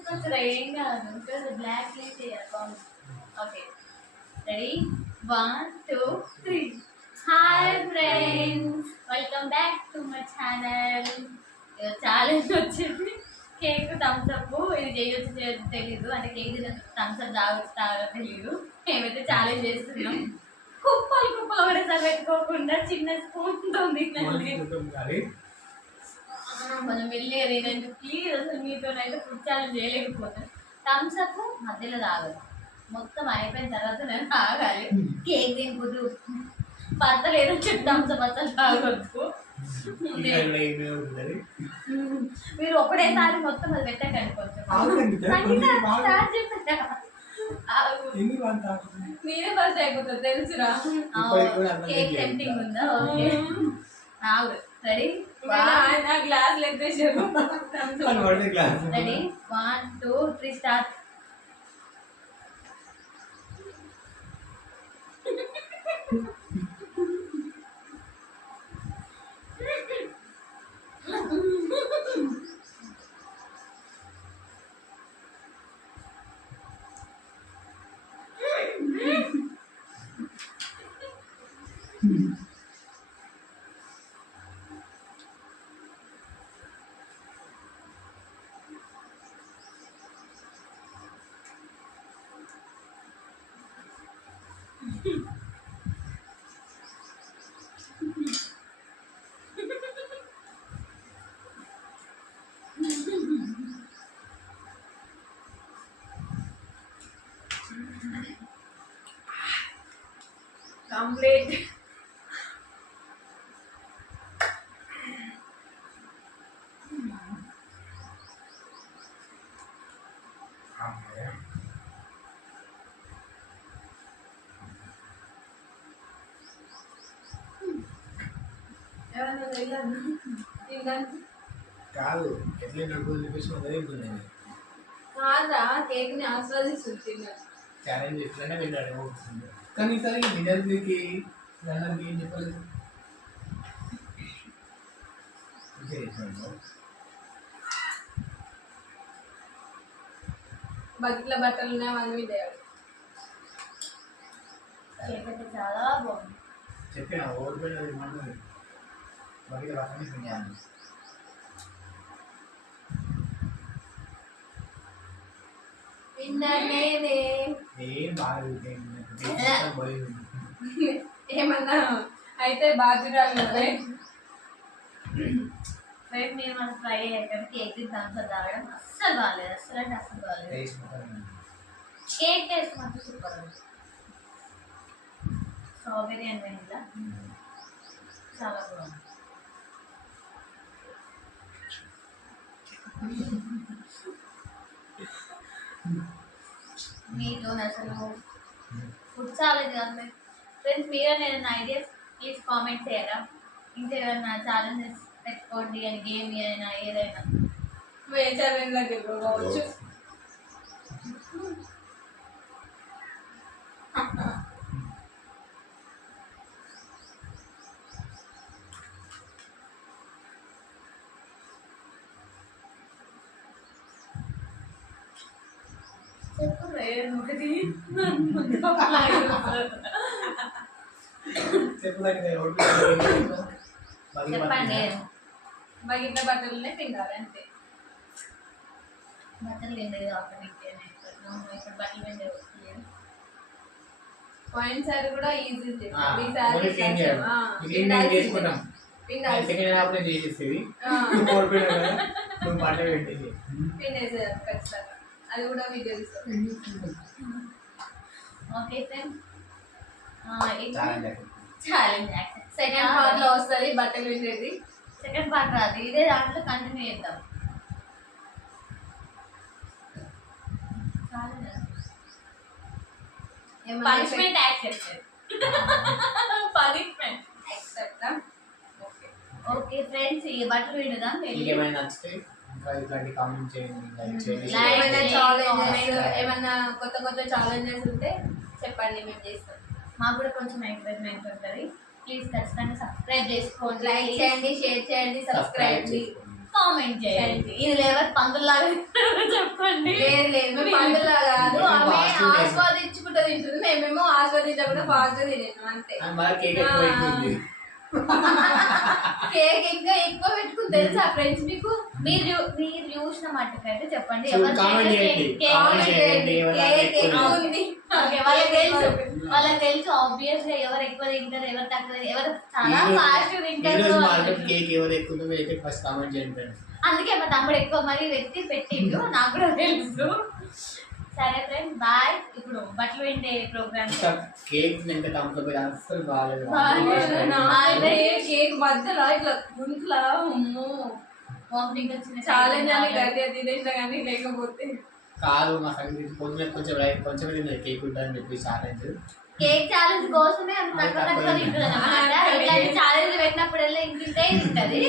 తీసుకొచ్చారా ఏం కాదు black plate account okay ready 1 2 3 hi friends welcome back to my channel challenge వచ్చింది cake Thums Up ఇది చేయొచ్చు తెలీదు అంటే కేక్ థమ్స్ అప్ తాగొచ్చు తెలీదు మేమైతే ఛాలెంజ్ చేస్తున్నాం కుప్పలు కుప్పలు ఒకటేసారి పెట్టుకోకుండా చిన్న స్పూన్తో మనం వెళ్ళి నేను ప్లీజ్ అసలు మీతోనైతే ఫుడ్ ఛాలెంజ్ చేయలేకపోతాను థమ్స్ అప్ మధ్యలో తాగదు మొత్తం అయిపోయిన తర్వాత నేను తాగాలి కేక్ తినకూడదు పత్తలేదు థమ్స్ అప్ అసలు తాగొద్దు మీరు ఒకటేసారి మొత్తం అది పెట్టకండి కొంచెం మీరే ఫస్ట్ అయిపోతుంది తెలుసురా కేక్ టెంప్టింగ్ ఉందా ఓకే ఆగు రెడీ గ్లాస్ లెక్కేసారు రెడీ 1 2 3 స్టార్ట్ కంప్లీట్ కాదు ఎట్లా నడుపులు చూపిస్తుంది కాదా కేక్ ని ఆస్వాదిస్తుంది ఛాలెంజ్ ఎట్లనే వెళ్ళాడు కానీ ఈసారి వినర్కి రన్నర్కి ఏం చెప్పలేదు బకెట్ల బట్టలు ఉన్నాయి అవి చాలా బాగుంది చెప్పిన ఓడిపోయినది ఏమంటుంది బకెట్ బట్టలు తిన్నాను ఏం బాగా ఏమన్నా అయితే బాధ్యురాలు రేపు మీరు మనం ట్రై అయ్యాక కేక్ థమ్స్ అప్ తాగడం అస్సలు బాగాలేదు అస్సలు అంటే అస్సలు బాగాలేదు కేక్ టేస్ట్ మాత్రం సూపర్ ఉంది స్ట్రాబెరీ అండ్ వెనిలా చాలా బాగుంది మీతో అసలు ఫుడ్ ఛాలెంజ్ కాదు ఫ్రెండ్స్ మీరే నేను ఐడియాస్ ప్లీజ్ కామెంట్ చేయరా ఇంకేమైనా ఛాలెంజెస్ పెట్టుకోండి అని గేమ్ అయినా ఏదైనా ఏ ఛాలెంజ్ కావచ్చు చెప్పండి బగిట్ల బట్టలనే పిండాలి అంతే బట్టలు పిండేది ఇప్పుడు బట్టలు పిండే వస్తుంది పోయినసారి కూడా ఈజీ పిండేసారు ఖచ్చితంగా అది కూడా video okay challenge second part లో వస్తుంది బట్టలు పిండేది సెకండ్ పార్ట్ రాదు ఇదే దాంట్లో కంటిన్యూ చేద్దాం punishment accepted punishment accept okay friends ఈ బట్టలు పిండుదాం ఏమైనా నచ్చితే ఇట్లాంటి కామెంట్ చేయండి లైక్ చేయండి ఏమైనా కొత్త కొత్త ఛాలెంజెస్ ఉంటే చెప్పండి మేము చేస్తాం మాకు కూడా కొంచెం ఎంకరేజ్మెంట్ ఉంటుంది ప్లీజ్ ఖచ్చితంగా సబ్స్క్రైబ్ చేసుకోండి లైక్ చేయండి షేర్ చేయండి సబ్స్క్రైబ్ కామెంట్ చేయండి ఇది లేవర్ పందులాగా చెప్పండి అండి. లేదు పండుగ కాదు, మేము ఆమె fast food ఆస్వాదించుకుంటూ తింటుంది, మేమేమో ఆస్వాదించకుండా ఫాస్ట్ గా తినేసాం అంతే. మరి కేక్ ఎక్కువ అయిపోయింది. కేక్ ఇంకా ఎక్కువ పెట్టుకుని తెలుసా ఫ్రెండ్స్ మీకు? మీరు చూసిన మట్టుకైతే చెప్పండి చూడు, ఎవరు కామెంట్ చేయండి. కేక్ కామెంట్ చేయండి. కేక్ ఎక్కువ ఉంది. ఓకే, వాళ్ళకి తెలుసు ఆబ్వియస్ గా ఎవరు ఎక్కువ తింటారు, ఎవరు తక్కువ తింటారు, ఎవరు చాలా ఫాస్ట్ తింటారు. ఈరోజు మార్కెట్ కేక్ ఎవరు ఎక్కువ ఉందో అయితే ఫస్ట్ కామెంట్ చేయండి ఫ్రెండ్స్. అందుకే మా తమ్ముడు ఎక్కువ మరి వ్యక్తి పెట్టిండు, నాకు కూడా తెలుసు. సరే ఫ్రెండ్స్ బాయ్. ఇప్పుడు బట్టలు వింటే ప్రోగ్రామ్ కేక్ ఎంత కంఫర్టబుల్ అసలు బాగాలేదు. కేక్ మధ్యలో ఇట్లా గుంట్లా వామిటింగ్ వచ్చిన ఛాలెంజ్ అని గట్టిగా తినేసా కానీ లేకపోతే కాదు మా సంగతి పొద్దున కొంచెం తిన్నది కేక్ ఉంటుందని చెప్పి ఛాలెంజ్. కేక్ ఛాలెంజ్ కోసమే అంత తక్కువ తక్కువ తింటుంది అన్నమాట. ఇలాంటి ఛాలెంజ్ పెట్టినప్పుడల్లా ఇంటింటే తింటది,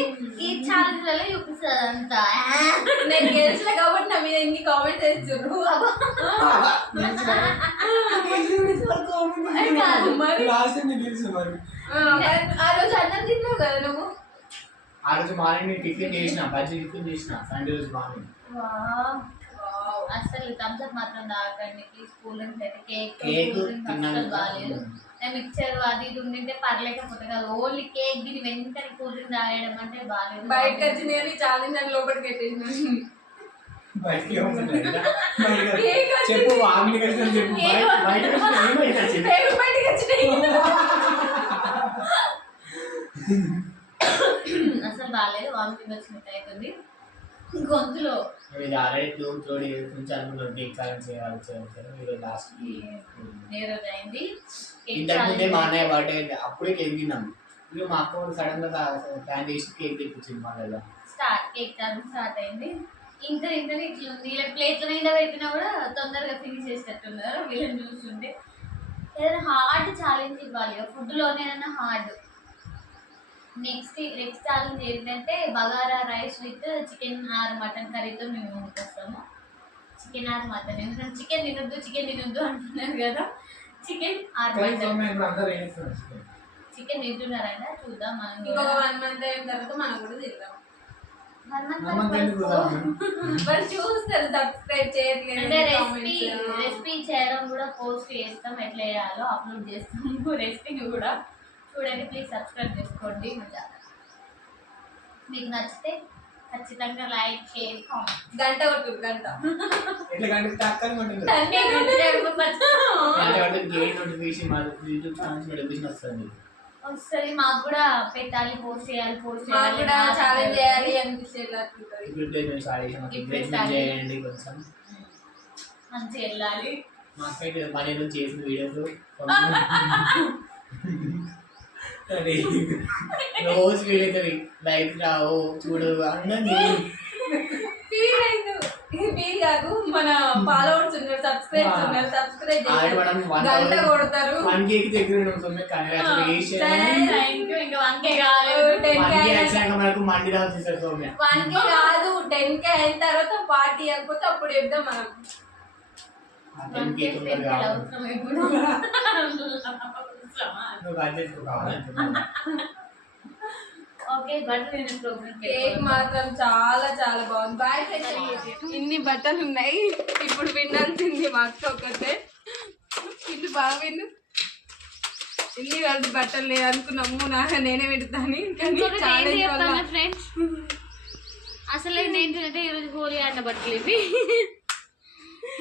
ఈ ఛాలెంజ్ లలో చూపిస్తుంది అంతా. నేను గెలిచిన కాబట్టి నా మీద ఎన్ని కామెంట్స్ వేస్తున్నారు. ఆ రోజు అన్నం తిన్నావు కదా నువ్వు. ఆ రోజు మార్నింగ్ టిఫిన్ చేసిన, బజ్జీ టిఫిన్ చేసిన సండే రోజు మార్నింగ్. అసలు థమ్స్అప్ మాత్రం తాగండి ప్లీజ్. కూల్ డ్రింక్స్ అయితే కేక్ కేక్ కూల్ డ్రింక్స్ అసలు తిన్నాను. బాగాలేదు. మిక్చర్ అది ఇది ఉండింటే పర్లేకపోతే కాదు, ఓన్లీ కేక్ దీని వెంటనే కూల్ డ్రింక్ తాగడం అంటే బాగాలేదు. బయటకు వచ్చి నేను ఛాలెంజ్ అని లోపలికి పెట్టేసిన. బయటికి చెప్పు ఆమె కలిసి చెప్పు. బయటకు బయటకు వచ్చినాయి. అసలు బాగాలేదు, వామిటింగ్ వచ్చినట్టు అవుతుంది గొంతులో. ఆల్రెడీ తోడి కొంచెం అనుకున్నాం కేక్ ఛాలెంజ్ చేయాలి ఈరోజు లాస్ట్. ఏ రోజు అయింది ఇంతకుముందే మా అన్నయ్య బర్త్డే అయింది, అప్పుడే కేక్ తిన్నాం. ఇక మా అక్క సడన్ గా ప్లాన్ చేసి కేక్ తెప్పించింది మా దగ్గర. కేక్ ఛాలెంజ్ స్టార్ట్ అయింది. ఇంకా ఇంటనే ఇట్లా ఉంది, ఇలా ప్లేట్ల నిండా పెట్టినా కూడా తొందరగా ఫినిష్ చేసేటట్టున్నారు వీళ్ళని చూస్తుంటే. ఏదైనా హార్డ్ ఛాలెంజ్ ఇవ్వాలి, ఫుడ్లోనేనా హార్డ్. నెక్స్ట్ ఛాలెంజ్ ఏంటంటే bagara rice with chicken or mutton కర్రీతో మేము ముందుకు వస్తాము. చికెన్ ఆర్ మటన్, ఎందుకంటే చికెన్ తినొద్దు అంటున్నారు కదా. Chicken or mutton. చికెన్ తింటున్నారంట, చూద్దాం మనం. ఇంకొక 1 month అయిన తర్వాత మనం కూడా తిందాం. 1 month మరి చూస్తారు, సబ్స్క్రైబ్ చేయట్లేదు. అంటే రెసిపీ చేయడం కూడా పోస్ట్ చేస్తాం, ఎట్లా చేయాలో అప్లోడ్ చేస్తాము రెసిపీని కూడా చూడండి. ప్లీజ్ సబ్స్క్రైబ్ చేసుకోండి మా ఛానల్. మీకు నచ్చితే ఖచ్చితంగా లైక్ చేయండి, కామెంట్. గంట కొట్టు గంట. వస్తుంది మాకు కూడా పెట్టాలి, పోస్ట్ చేయాలి, మాకు కూడా ఛాలెంజ్ చేయాలి అనిపిస్తే చేయండి కొంచెం మంచిగా వెళ్ళాలి. మాకు పని చేసిన వీడియోస్ రోజు వీడియో లైక్ రావు చూడు అన్నది ఫీల్ కాదు. మన ఫాలోవర్స్ ఉన్నారు, సబ్స్క్రైబ్ గంట కొడతారు. 1K దగ్గర మనకు మండి రావచ్చు సార్ సౌమ్య. 1K కాదు, 10K అయిన తర్వాత పార్టీ అయిపోతే అప్పుడు చెప్దాం మనం. ఓకే, బట్టలు ప్రోగ్రామ్ కేక్ మాత్రం చాలా చాలా బాగుంది. బాయ్ ఇన్ని బట్టలు ఉన్నాయి, ఇప్పుడు వినాల్సింది మా అక్క ఒక్కతే. ఇల్లు బాగా విన్ను, ఇన్ని కలిసి బట్టలు లేదు అనుకున్నాము, నేనే పెడతాను. ఫ్రెండ్స్ అసలు ఏంటంటే ఈరోజు హోలీ ఆడిన బట్టలు ఇవి.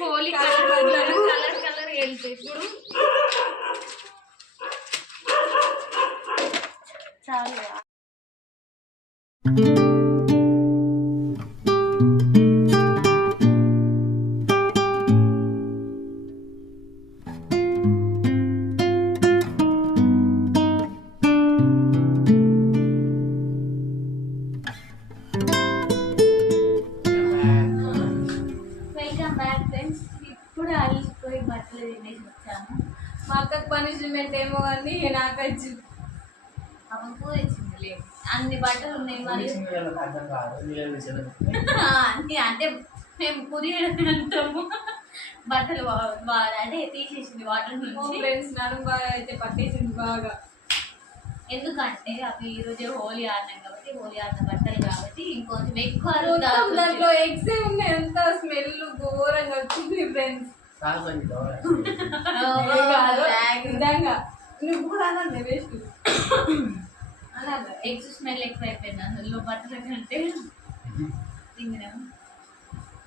హోలీ కలర్ వెళ్తాయి ఇప్పుడు. చాలా వెల్కమ్ బ్యాక్ ఫ్రెండ్స్. ఇప్పుడు అలిసిపోయి బట్టలు తినేసి వచ్చాము. మా అక్కకు పనిష్మెంట్ ఏమో కానీ నాకు వచ్చింది. అప్పుడు పూజ ఇచ్చింది లేదు, అన్ని బట్టలు ఉన్నాయి మరి. అంటే మేము పురి అంటాము. బట్టలు అదే తీసేసింది వాటర్ నుంచి. ఫ్రెండ్స్ నడుము బాగా అయితే పట్టేసింది బాగా. ఎందుకంటే అవి ఈరోజు హోలీ ఆడినాం కాబట్టి, హోలీ ఆడిన బట్టలు కాబట్టి ఇంకొంచెం ఎక్కువ దాంట్లో ఎగ్స్ ఉన్నాయి, ఎంత స్మెల్ ఘోరంగా వచ్చింది ఫ్రెండ్స్. కాదు కొంచెం గౌరవం. నిజంగా నువ్వు కూడా అనండి వేస్ట్ అనాలి. ఎగ్స్ స్మెల్ ఎక్కువ అయిపోయింది అందులో బట్టల కంటే తింగడం.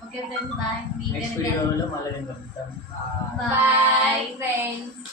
Okay friends bye. నెక్స్ట్ వీడియోలో మళ్ళీ నేను కలుస్తాను. Bye friends.